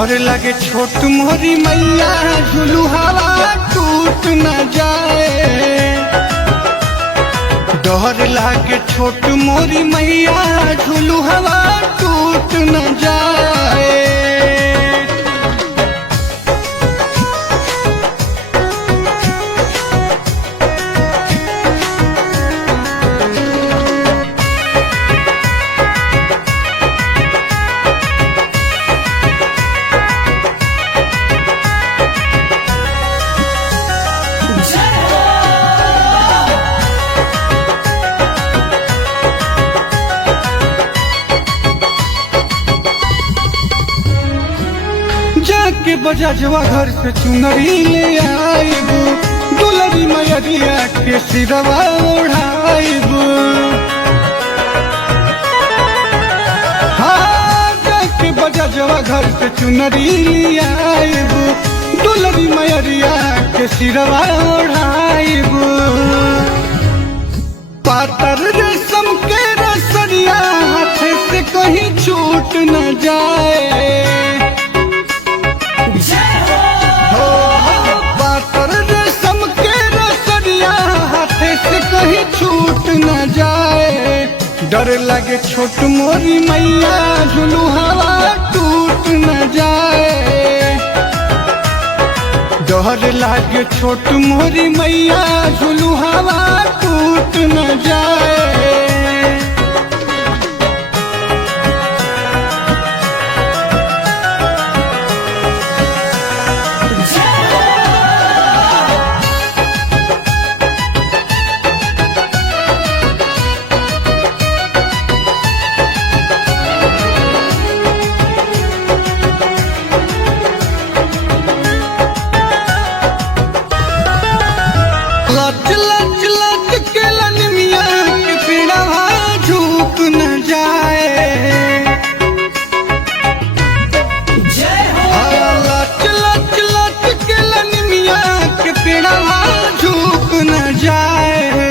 डर लगे छोट मोरी मैया झुलू हवा टूट न जाए। डर लगे छोट मोरी मैया झुलू हवा टूट न जाए। जाके बजाजवा घर से चुनरी ले आइबू, दुलरी मैया के सिरवा ओढ़ाइबू। हाँ, जाके बजाजवा घर से चुनरी ले आइबू, दुलरी मैया के सिरवा ओढ़ाइबू। पातर रेशम के रसरिया हाथ से कहीं छूट न जाए। पातर रेशम के रसरिया हाथे से कहीं छूट न जाए। डर लगे छोट मोरी मैया झुलू हवा टूट न जाए। डर लगे छोट मोरी मैया झुलू हवा टूट न जाए। लच लच लच के लनमिया के पेड़वा झुक न जाए। लच लच लच के लनमिया के पेड़वा झुक न जाए।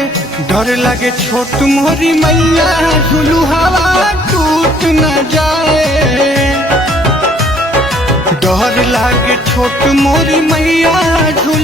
डर लगे छोट मोरी मैया झुलू हवा टूट न जाए। डर लगे छोट मोरी मैया झुलू